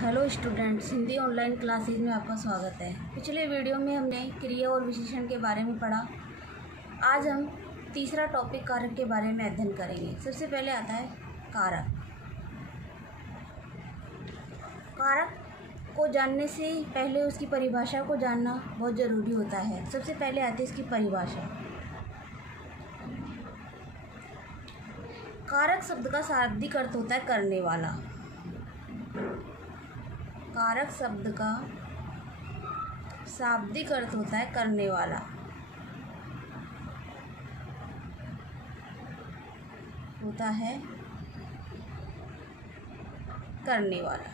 Hello students, Hindi online classes में आपका स्वागत है। पिछले वीडियो में हमने क्रिया और विशेषण के बारे में पढ़ा। आज हम तीसरा टॉपिक कारक के बारे में अध्ययन करेंगे। सबसे पहले आता है कारक। कारक को जानने से पहले उसकी परिभाषा को जानना बहुत ज़रूरी होता है। सबसे पहले आती है इसकी परिभाषा। कारक शब्द का शाब्दिक अर्थ होता है करने वाला। कारक शब्द का शाब्दिक अर्थ होता है करने वाला। होता है करने वाला।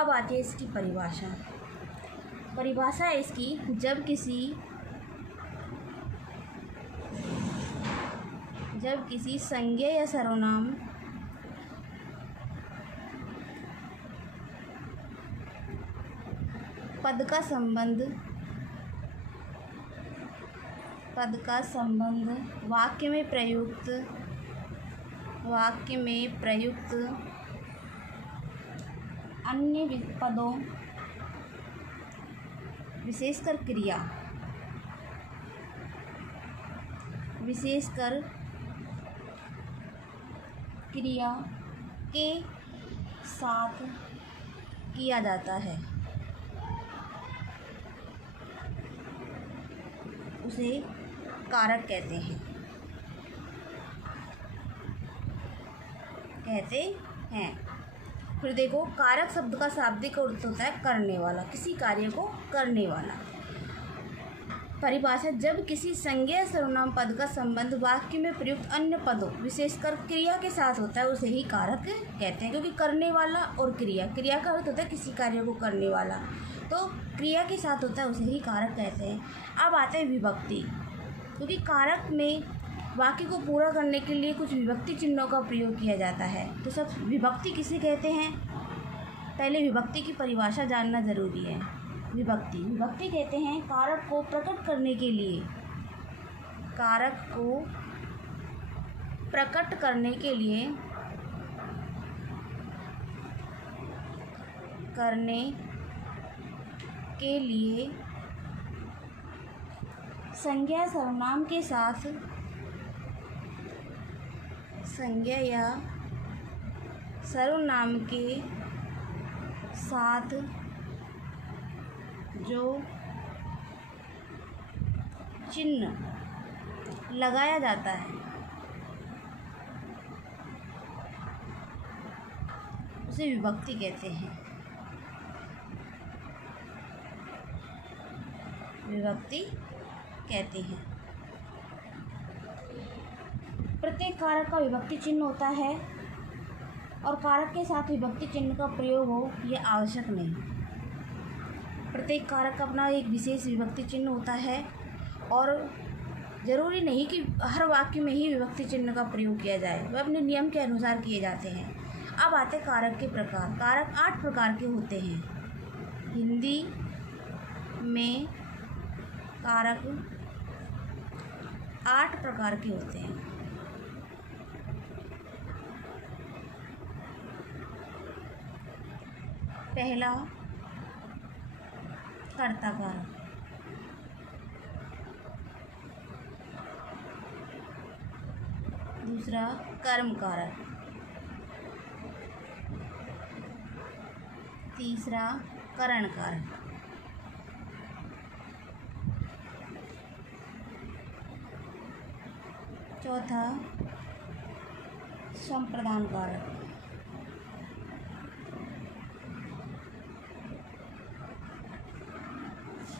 अब आती है इसकी परिभाषा। परिभाषा है इसकी, जब किसी संज्ञा या सर्वनाम पद का संबंध वाक्य में प्रयुक्त अन्य पदों विशेषकर क्रिया के साथ किया जाता है, उसे कारक कहते हैं। फिर देखो, कारक शब्द का शाब्दिक अर्थ होता है करने वाला, किसी कार्य को करने वाला। परिभाषा, जब किसी संज्ञा या सर्वनाम पद का संबंध वाक्य में प्रयुक्त अन्य पदों विशेषकर क्रिया के साथ होता है, उसे ही कारक कहते हैं। क्योंकि करने वाला और क्रिया का अर्थ होता है किसी कार्य को करने वाला, तो क्रिया के साथ होता है, उसे ही कारक कहते हैं। अब आते हैं विभक्ति। क्योंकि कारक में वाक्य को पूरा करने के लिए कुछ विभक्ति चिन्हों का प्रयोग किया जाता है, तो सब विभक्ति किसे कहते हैं? पहले विभक्ति की परिभाषा जानना जरूरी है। विभक्ति कहते हैं कारक को प्रकट करने के लिए संज्ञा या सर्वनाम के साथ जो चिन्ह लगाया जाता है, उसे विभक्ति कहते हैं। प्रत्येक कारक का विभक्ति चिन्ह होता है और कारक के साथ विभक्ति चिन्ह का प्रयोग हो यह आवश्यक नहीं। प्रत्येक कारक का अपना एक विशेष विभक्ति चिन्ह होता है और ज़रूरी नहीं कि हर वाक्य में ही विभक्ति चिन्ह का प्रयोग किया जाए, वह अपने नियम के अनुसार किए जाते हैं। अब आते कारक के प्रकार। कारक 8 प्रकार के होते हैं। हिंदी में कारक 8 प्रकार के होते हैं। पहला कर्ता कारक, दूसरा कर्म कारक, तीसरा करण कारक, चौथा संप्रदान कारक,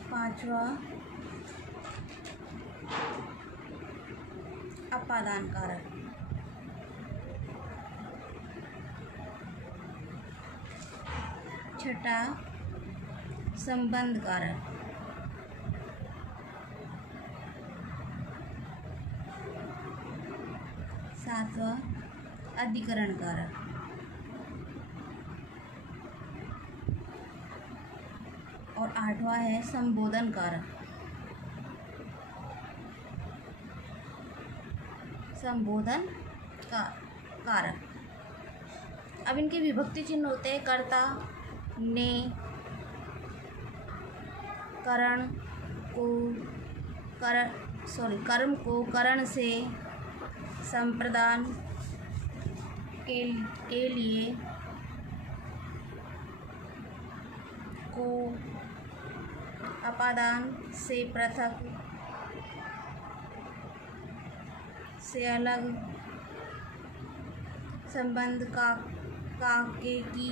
पांचवा अपादान कारक, छठा संबंध कारक, सातवां अधिकरण कारक, और 8वां है संबोधन कारक। संबोधन का कारक। अब इनके विभक्ति चिन्ह होते हैं कर्ता, ने, कर्म को करण से, संप्रदान के लिए, को अपादान से पृथक, से अलग, संबंध का के की,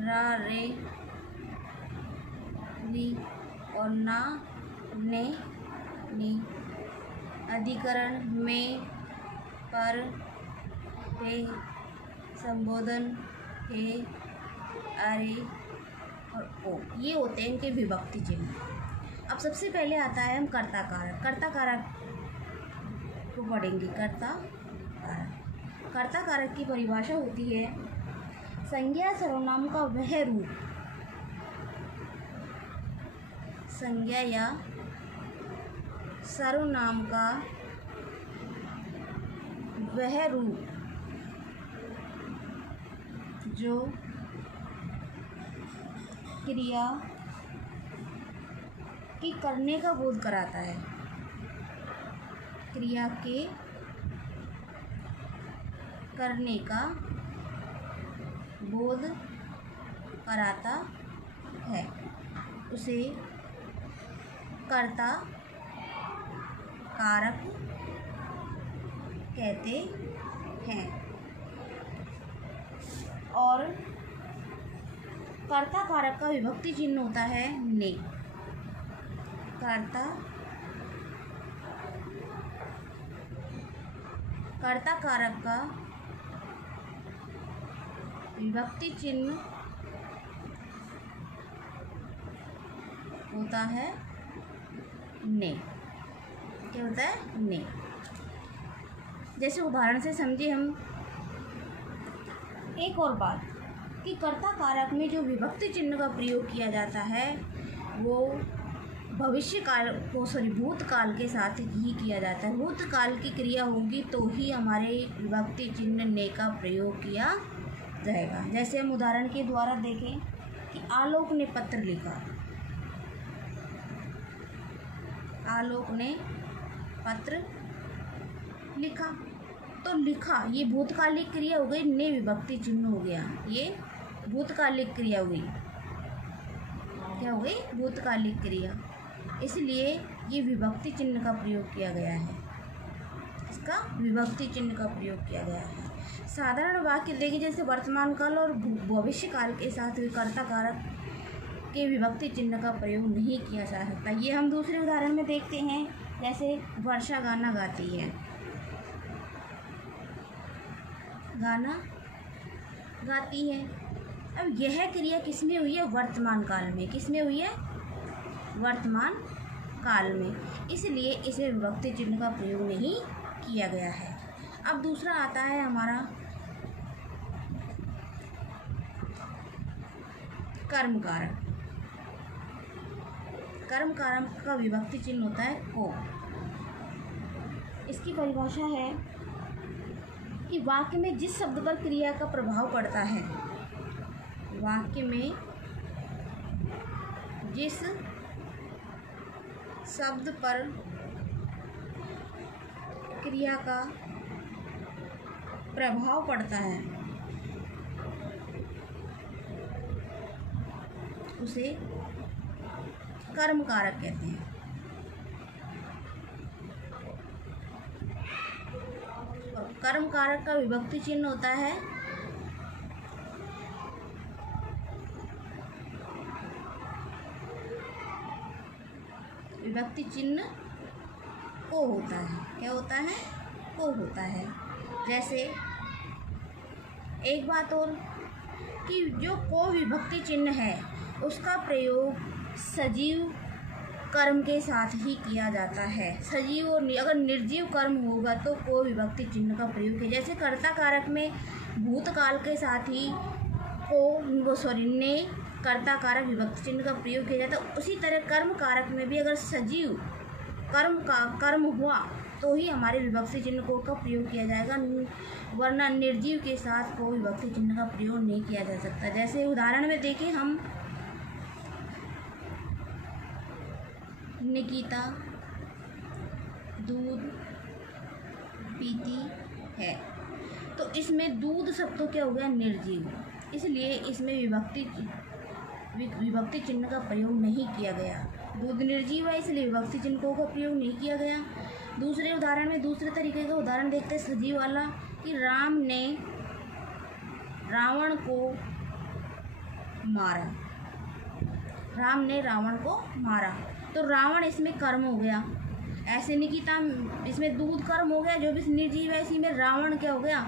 रा रे री और ना ने नी, अधिकरण में, पर, पे, संबोधन, हे, अरे और ओ, ये होते हैं इनके विभक्ति चिन्ह। अब सबसे पहले आता है हम कर्ता कारक। कर्ता कारक को पढ़ेंगे। कर्ता कारक की परिभाषा होती है संज्ञा सर्वनाम का वह रूप, संज्ञा या सर्वनाम का वह रूप जो क्रिया के करने का बोध कराता है, क्रिया के करने का बोध कराता है, उसे कर्ता कारक कहते हैं। और कर्ता कारक का विभक्ति चिन्ह होता है ने। कर्ता कारक का विभक्ति चिन्ह होता है ने। क्या होता है? ने। जैसे उदाहरण से समझे हम एक और बात कि कर्ता कारक में जो विभक्ति चिन्ह का प्रयोग किया जाता है वो भविष्य काल को भूतकाल के साथ ही किया जाता है। भूतकाल की क्रिया होगी तो ही हमारे विभक्ति चिन्ह ने का प्रयोग किया जाएगा। जैसे हम उदाहरण के द्वारा देखें कि आलोक ने पत्र लिखा। आलोक ने पत्र लिखा, तो लिखा ये भूतकालिक क्रिया हो गई, ने विभक्ति चिन्ह हो गया, ये भूतकालिक क्रिया हुई। क्या हो गई? भूतकालिक क्रिया। इसलिए ये विभक्ति चिन्ह का प्रयोग किया गया है, इसका विभक्ति चिन्ह का प्रयोग किया गया है। साधारण वाक्य देखिए जैसे वर्तमान काल और भविष्य काल के साथ हुए कर्ता कारक के विभक्ति चिन्ह का प्रयोग नहीं किया जा सकता। ये हम दूसरे उदाहरण में देखते हैं, जैसे वर्षा गाना गाती है। गाना गाती है। अब यह क्रिया किसमें हुई है? वर्तमान काल में। किसमें हुई है? वर्तमान काल में। इसलिए इसे विभक्ति चिन्ह का प्रयोग नहीं किया गया है। अब दूसरा आता है हमारा कर्म कारक। कर्म कारक का विभक्ति चिन्ह होता है को। इसकी परिभाषा है कि वाक्य में जिस शब्द पर क्रिया का प्रभाव पड़ता है, वाक्य में जिस शब्द पर क्रिया का प्रभाव पड़ता है उसे कर्म कारक कहते हैं। और कर्म कारक का विभक्ति चिन्ह होता है विभक्ति चिन्ह को होता है। क्या होता है? को होता है। जैसे एक बात और कि जो को विभक्ति चिन्ह है उसका प्रयोग सजीव कर्म के साथ ही किया जाता है। सजीव और अगर निर्जीव कर्म होगा तो को विभक्ति चिन्ह का प्रयोग है। जैसे कर्ता कारक में भूतकाल के साथ ही ने कर्ता कारक विभक्ति चिन्ह का प्रयोग किया जाता है। उसी तरह कर्म कारक में भी अगर सजीव कर्म हुआ तो ही हमारे विभक्ति चिन्ह को का प्रयोग किया जाएगा, वरना निर्जीव के साथ कोई विभक्ति चिन्ह का प्रयोग नहीं किया जा सकता। जैसे उदाहरण में देखें हम, निकिता दूध पीती है, तो इसमें दूध शब्द तो क्या हो गया, निर्जीव, इसलिए इसमें विभक्ति चिन्ह का प्रयोग नहीं किया गया। दूध निर्जीव है इसलिए विभक्ति चिन्ह का प्रयोग नहीं किया गया। दूसरे उदाहरण में दूसरे तरीके का उदाहरण देखते हैं सजीव वाला, कि राम ने रावण को मारा। राम ने रावण को मारा, तो रावण इसमें कर्म हो गया। ऐसे निकिता इसमें दूध कर्म हो गया, जो भी निर्जीव है इसी में रावण क्या हो गया,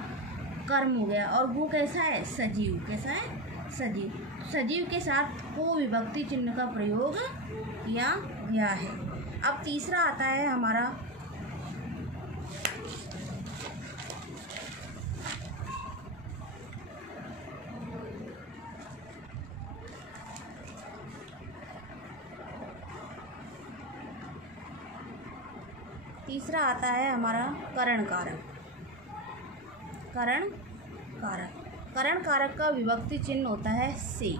कर्म हो गया। और वो कैसा है, सजीव। कैसा है, सजीव। सजीव के साथ को विभक्ति चिन्ह का प्रयोग किया गया है। अब तीसरा आता है हमारा करण कारक। करण कारक, करण कारक का विभक्ति चिन्ह होता है से।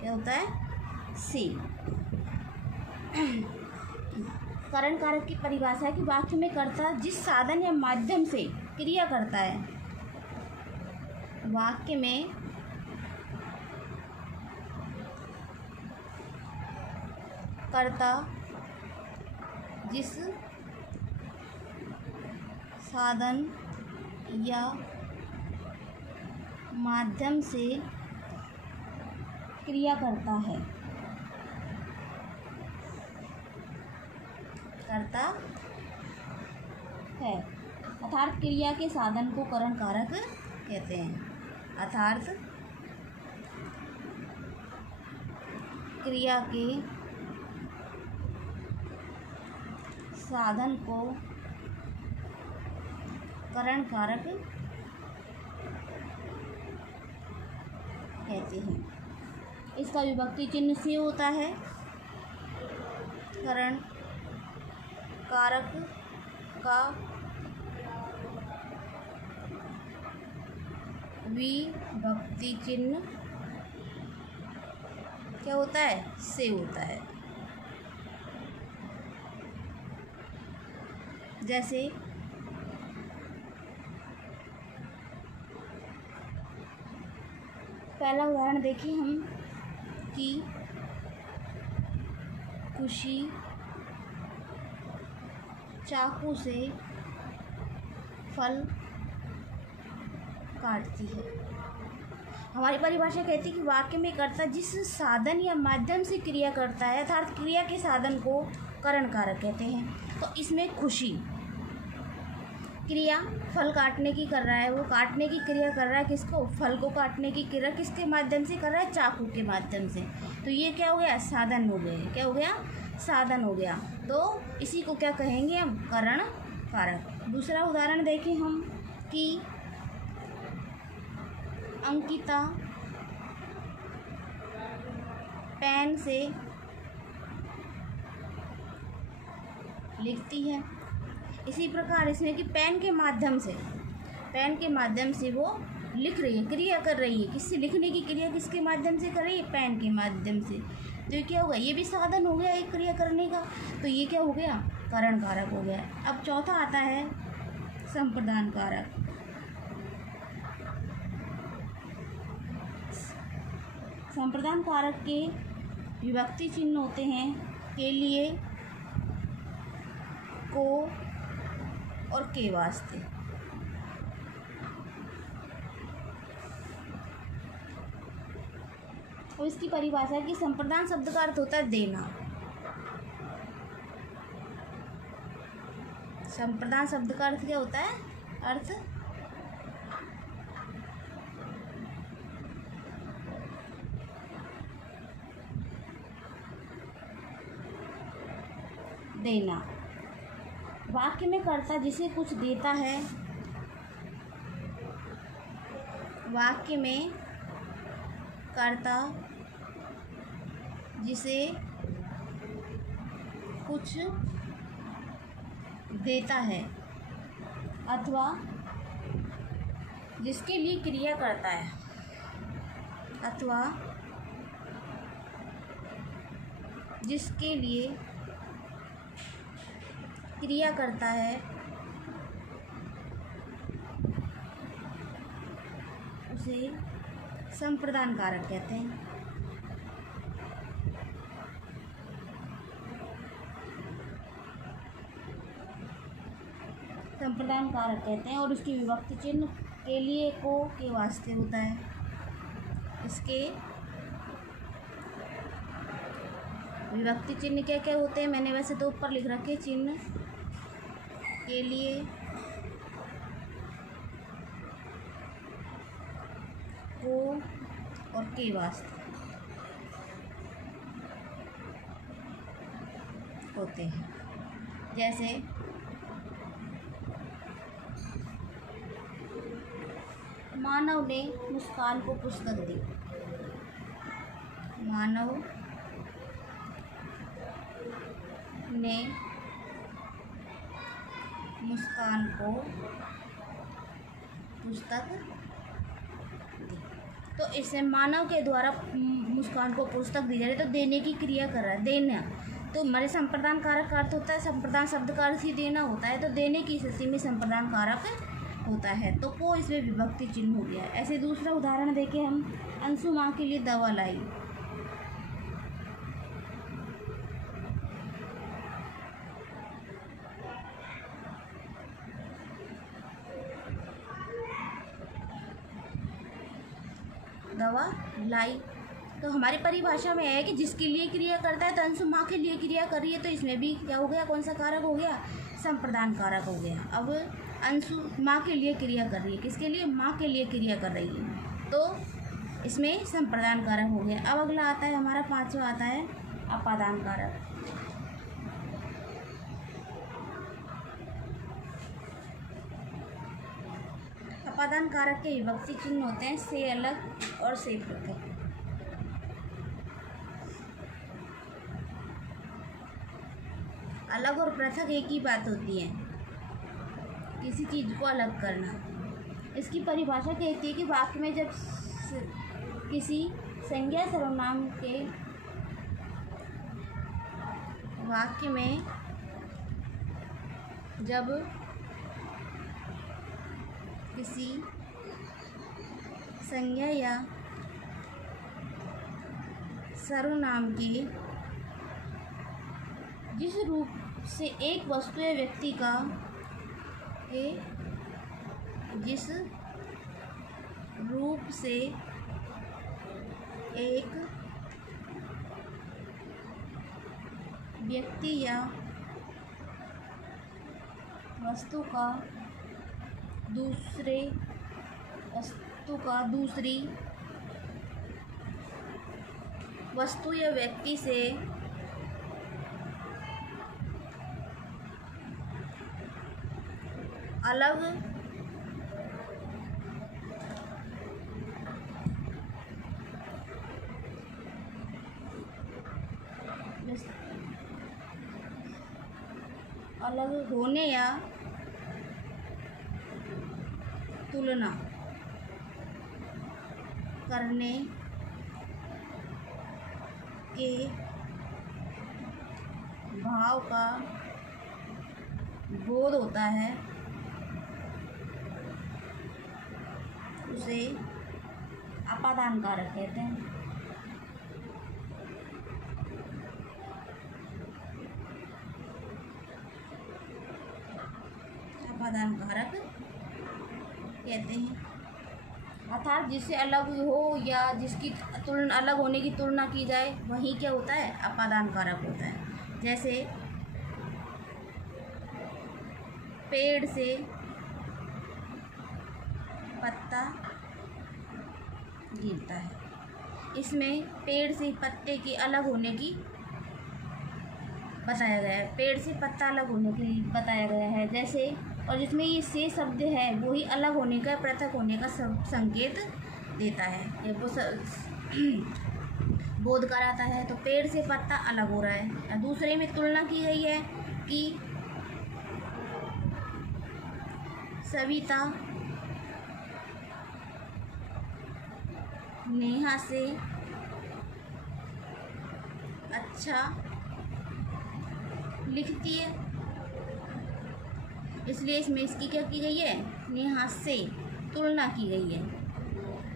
क्या होता है, से। करण कारक की परिभाषा है कि वाक्य में कर्ता जिस साधन या माध्यम से क्रिया करता है, वाक्य में कर्ता जिस साधन या माध्यम से क्रिया करता है, अर्थात क्रिया के साधन को करण कारक कहते हैं। अर्थात क्रिया के साधन को करण कारक कहते हैं। इसका विभक्ति चिन्ह से होता है। करण कारक का विभक्ति चिन्ह क्या होता है, से होता है। जैसे पहला उदाहरण देखिए हम, कि खुशी चाकू से फल काटती है। हमारी परिभाषा कहती है कि वाक्य में कर्ता जिस साधन या माध्यम से क्रिया करता है, अर्थात क्रिया के साधन को करण कारक कहते हैं। तो इसमें खुशी क्रिया फल काटने की कर रहा है, वो काटने की क्रिया कर रहा है, किसको, फल को काटने की क्रिया किसके माध्यम से कर रहा है, चाकू के माध्यम से। तो ये क्या हो गया, साधन हो गए। क्या हो गया, साधन हो गया। तो इसी को क्या कहेंगे हम, करण कारक। दूसरा उदाहरण देखें हम, कि अंकिता पेन से लिखती है। इसी प्रकार इसमें कि पेन के माध्यम से वो लिख रही है, क्रिया कर रही है। किससे, लिखने की क्रिया किसके माध्यम से कर रही है, पेन के माध्यम से। तो ये क्या होगा, ये भी साधन हो गया एक क्रिया करने का। तो ये क्या हो गया, करण कारक हो गया। अब चौथा आता है संप्रदान कारक। संप्रदान कारक के विभक्ति चिन्ह होते हैं के लिए, को और के वास्ते। और इसकी परिभाषा की संप्रदान शब्द का अर्थ होता है देना। संप्रदान शब्द का अर्थ क्या होता है, अर्थ देना। वाक्य में कर्ता जिसे कुछ देता है, वाक्य में कर्ता जिसे कुछ देता है अथवा जिसके लिए क्रिया करता है, अथवा जिसके लिए क्रिया करता है उसे संप्रदान कारक कहते हैं। संप्रदान कारक कहते हैं और उसकी विभक्ति चिन्ह के लिए को के वास्ते होता है। इसके विभक्ति चिन्ह क्या क्या होते हैं, मैंने वैसे तो ऊपर लिख रखे चिन्ह के लिए, को और के वास्ते होते हैं। जैसे मानव ने मुस्कान को पुस्तक दी। मानव ने मुस्कान को पुस्तक दी। तो इससे मानव के द्वारा मुस्कान को पुस्तक दी जा रही है, तो देने की क्रिया कर रहा है, देना। तो हमारे संप्रदान कारक का अर्थ होता है, संप्रदान शब्द का अर्थ ही देना होता है, तो देने की स्थिति में संप्रदान कारक होता है। तो को इसमें विभक्ति चिन्ह हो गया। ऐसे दूसरा उदाहरण देखें हम, अंशु माँ के लिए दवा लाई। दवा लाई, तो हमारी परिभाषा में है कि जिसके लिए क्रिया करता है, तो अंशु माँ के लिए क्रिया कर रही है, तो इसमें भी क्या हो गया, कौन सा कारक हो गया, संप्रदान कारक हो गया। अब अंशु माँ के लिए क्रिया कर रही है, किसके लिए, माँ के लिए क्रिया कर रही है, तो इसमें संप्रदान कारक हो गया। अब अगला आता है हमारा पांचवा आता है अपादान कारक। अपादान कारक के विभक्ति चिन्ह होते हैं से अलग और से पृथक। अलग और पृथक एक ही बात होती है, किसी चीज़ को अलग करना। इसकी परिभाषा कहती है कि वाक्य में जब किसी संज्ञा सर्वनाम के वाक्य में जब किसी संज्ञा या सर्वनाम के जिस रूप से एक वस्तु या व्यक्ति का जिस रूप से एक व्यक्ति या वस्तु का दूसरी वस्तु या व्यक्ति से अलग होने या तुलना करने के भाव का बोध होता है, उसे अपादान कारक कहते हैं। अपादान कारक कहते हैं, अर्थात जिससे अलग हो या जिसकी तुलना अलग होने की तुलना की जाए, वही क्या होता है, अपादान कारक होता है। जैसे पेड़ से पत्ता गिरता है, इसमें पेड़ से पत्ते के अलग होने की बताया गया है, पेड़ से पत्ता अलग होने की बताया गया है। जैसे और जिसमें ये से शब्द है वही अलग होने का, पृथक होने का संकेत देता है, ये वो बोध कराता है। तो पेड़ से पत्ता अलग हो रहा है। दूसरे में तुलना की गई है कि सविता नेहा से अच्छा लिखती है, इसलिए इसमें इसकी क्या की गई है, नेहा से तुलना की गई है।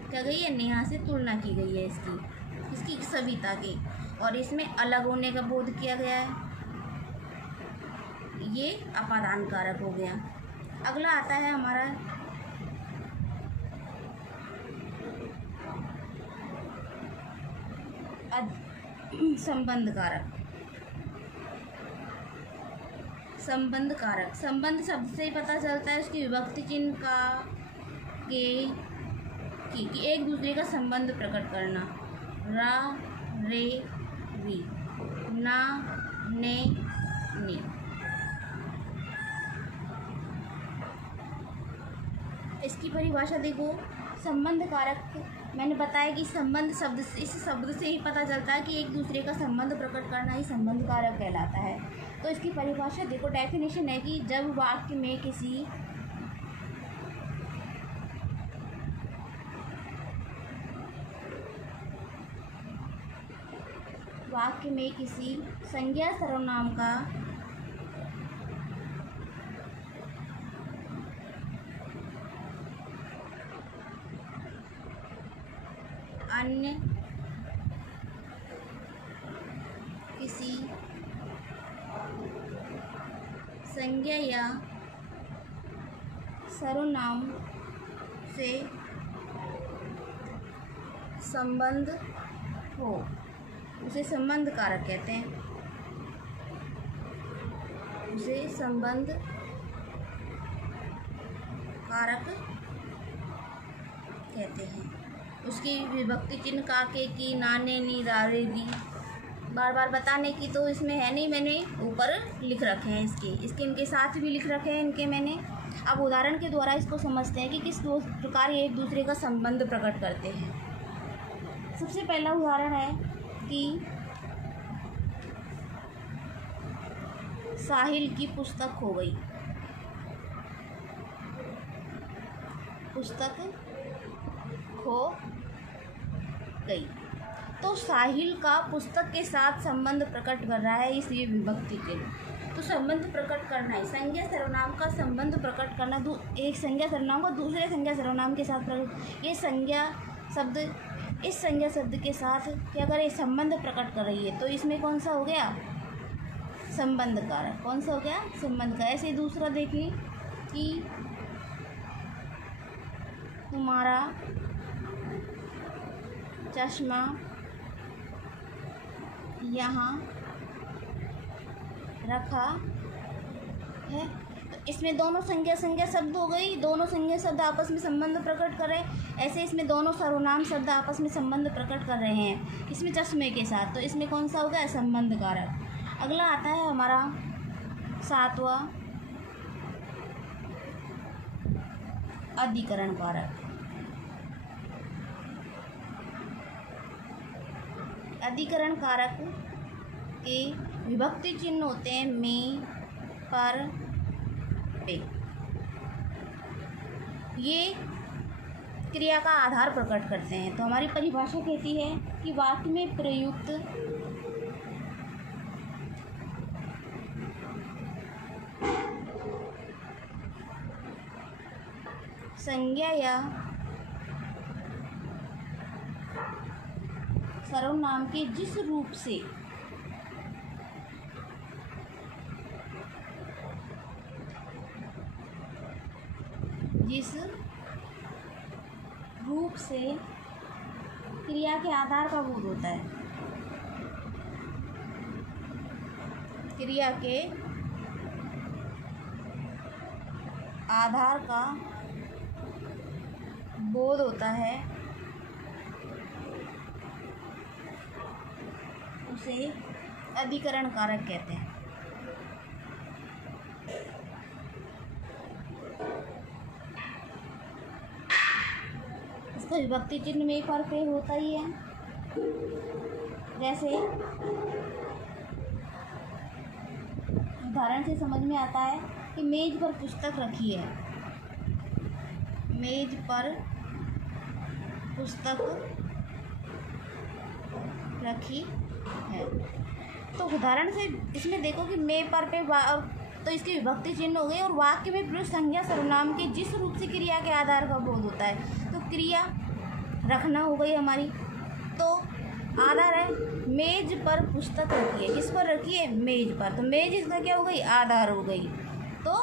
क्या गई है, नेहा से तुलना की गई है इसकी सविता की, और इसमें अलग होने का बोध किया गया है। ये अपादान कारक हो गया। अगला आता है हमारा संबंध कारक। संबंध कारक, संबंध शब्द से ही पता चलता है उसकी विभक्ति चिन्ह का के कि एक दूसरे का संबंध प्रकट करना। रा रे वी, ना ने नी। इसकी परिभाषा देखो, संबंध कारक मैंने बताया कि संबंध शब्द, इस शब्द से ही पता चलता है कि एक दूसरे का संबंध प्रकट करना ही संबंध कारक कहलाता है। तो इसकी परिभाषा देखो, डेफिनेशन है कि जब वाक्य में किसी संज्ञा सर्वनाम का अन्य किसी संज्ञा या सर्वनाम से संबंध हो, उसे संबंध कारक कहते हैं। उसे संबंध कारक कहते हैं। उसकी विभक्ति चिन्ह का, के, की, ना, ने, नी, रा, रे, री बार बार बताने की तो इसमें है नहीं, मैंने ऊपर लिख रखे हैं इसके इनके साथ भी लिख रखे हैं इनके मैंने। अब उदाहरण के द्वारा इसको समझते हैं कि किस प्रकार ये एक दूसरे का संबंध प्रकट करते हैं। सबसे पहला उदाहरण है कि साहिल की पुस्तक खो गई। पुस्तक खो गई, तो साहिल का पुस्तक के साथ संबंध प्रकट कर रहा है इसलिए विभक्ति चिन्ह। तो संबंध प्रकट करना है, संज्ञा सर्वनाम का संबंध प्रकट करना, एक संज्ञा सर्वनाम का दूसरे संज्ञा सर्वनाम के साथ प्रकट, ये संज्ञा शब्द इस संज्ञा शब्द के साथ क्या करे, संबंध प्रकट कर रही है, तो इसमें कौन सा हो गया, संबंध कारक। कौन सा हो गया, संबंध का। ऐसे दूसरा देखिए कि तुम्हारा चश्मा यहाँ रखा है, तो इसमें दोनों संज्ञा शब्द हो गई, दोनों संज्ञा शब्द आपस में संबंध प्रकट कर रहे हैं। ऐसे इसमें दोनों सर्वनाम शब्द आपस में संबंध प्रकट कर रहे हैं, इसमें चश्मे के साथ, तो इसमें कौन सा हो गया, संबंध कारक। अगला आता है हमारा सातवां, अधिकरण कारक। अधिकरण कारक के विभक्ति चिन्ह होते हैं में, पर, पे। ये क्रिया का आधार प्रकट करते हैं। तो हमारी परिभाषा कहती है कि वाक्य में प्रयुक्त संज्ञा या सर्वनाम के जिस रूप से क्रिया के आधार का बोध होता है, क्रिया के आधार का बोध होता है, उसे अधिकरण कारक कहते हैं। इसका विभक्ति चिन्ह में पर पे होता ही है। जैसे उदाहरण से समझ में आता है कि मेज पर पुस्तक रखी है, मेज पर पुस्तक रखी है। तो उदाहरण से इसमें देखो कि मे पर पे तो इसकी विभक्ति चिन्ह हो गई और वाक्य में प्रयुक्त संज्ञा सर्वनाम के जिस रूप से क्रिया के आधार का बोध होता है। तो क्रिया रखना हो गई हमारी, तो आधार है मेज पर पुस्तक रखी है। किस पर रखी है? मेज पर। तो मेज इसका क्या हो गई? आधार हो गई। तो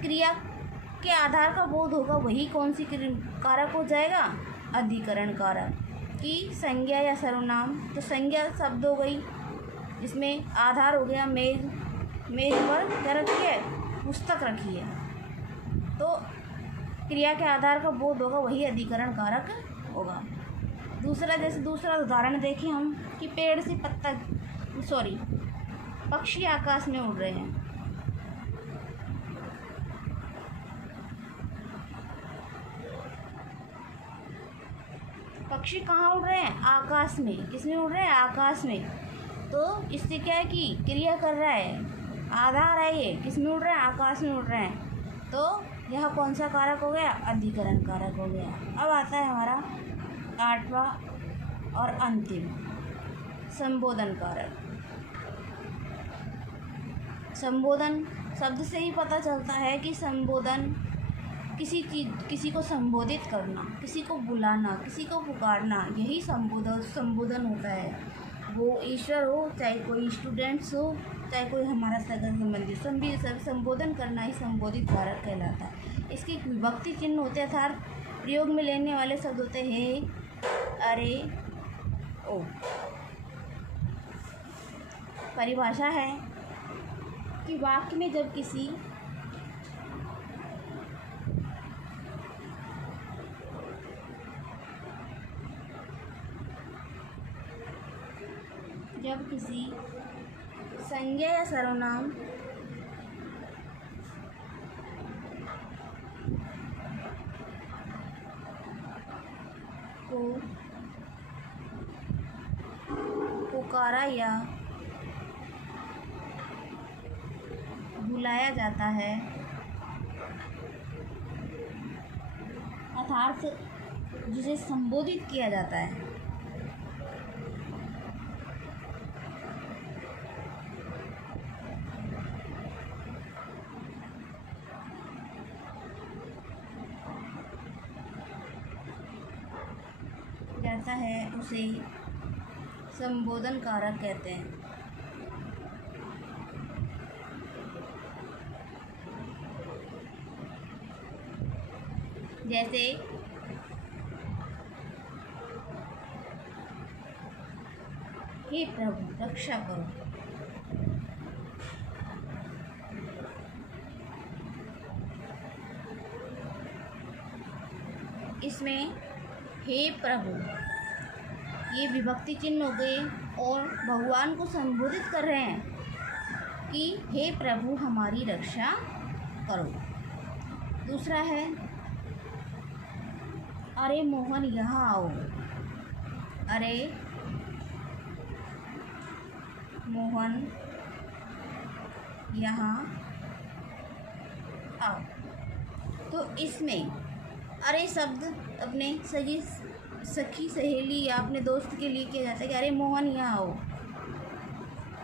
क्रिया के आधार का बोध होगा, वही कौन सी कारक हो जाएगा? अधिकरण कारक। की संज्ञा या सर्वनाम, तो संज्ञा शब्द हो गई, इसमें आधार हो गया मेज, मेज पर क्या रखी है? पुस्तक रखी है। तो क्रिया के आधार का बोध होगा, वही अधिकरण कारक होगा। दूसरा, जैसे दूसरा उदाहरण देखें हम कि पेड़ से पक्षी आकाश में उड़ रहे हैं। पक्षी कहाँ उड़ रहे हैं? आकाश में। किसमें उड़ रहे हैं? आकाश में। तो इससे क्या है कि क्रिया कर रहा है, आधार है ये, किसमें उड़ रहे हैं? आकाश में उड़ रहे हैं। तो यह कौन सा कारक हो गया? अधिकरण कारक हो गया। अब आता है हमारा 8वां और अंतिम, संबोधन कारक। संबोधन शब्द से ही पता चलता है कि संबोधन किसी को संबोधित करना, किसी को बुलाना, किसी को पुकारना, यही संबोधन होता है। वो ईश्वर हो, चाहे कोई स्टूडेंट्स हो, चाहे कोई हमारा सगा संबंधी, सभी संबोधन करना ही संबोधित कारक कहलाता है। इसकी विभक्ति चिन्ह होते हैं अर्थात प्रयोग में लेने वाले शब्द होते हैं अरे, ओ। परिभाषा है कि वाक्य में जब किसी संज्ञा या सर्वनाम को पुकारा या बुलाया जाता है, अर्थात जिसे संबोधित किया जाता है, उसे संबोधन कारक कहते हैं। जैसे हे प्रभु रक्षा करो, इसमें हे प्रभु ये विभक्ति चिन्ह हो गए और भगवान को संबोधित कर रहे हैं कि हे प्रभु हमारी रक्षा करो। दूसरा है अरे मोहन यहाँ आओ, अरे मोहन यहाँ आओ। तो इसमें अरे शब्द अपने सखी सहेली या अपने दोस्त के लिए किया जाता है कि अरे मोहन यहाँ आओ।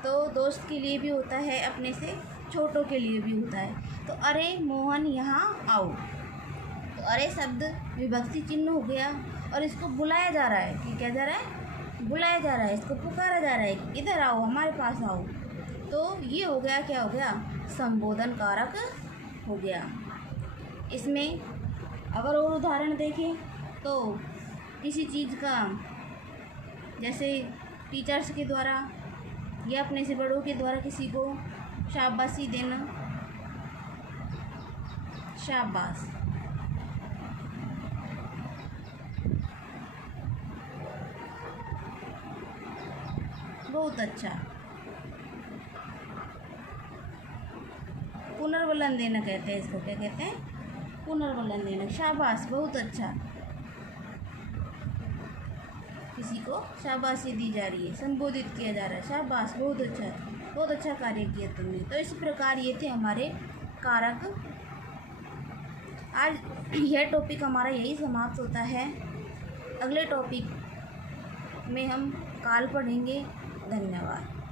तो दोस्त के लिए भी होता है, अपने से छोटों के लिए भी होता है। तो अरे मोहन यहाँ आओ, तो अरे शब्द विभक्ति चिन्ह हो गया और इसको बुलाया जा रहा है कि क्या जा रहा है? बुलाया जा रहा है, इसको पुकारा जा रहा है कि इधर आओ, हमारे पास आओ। तो ये हो गया, क्या हो गया? संबोधन कारक हो गया। इसमें अगर और उदाहरण देखें तो किसी चीज़ का, जैसे टीचर्स के द्वारा या अपने से बड़ों के द्वारा किसी को शाबाशी देना, शाबाश, बहुत अच्छा। पुनर्वलन देना कहते हैं इसको, क्या कहते हैं? पुनर्वलन देना, शाबाश बहुत अच्छा। किसी को शाबाशी दी जा रही है, संबोधित किया जा रहा है, शाबाश बहुत अच्छा, बहुत अच्छा कार्य किया तुमने। तो इस प्रकार ये थे हमारे कारक। आज यह टॉपिक हमारा यही समाप्त होता है। अगले टॉपिक में हम काल पढ़ेंगे। धन्यवाद।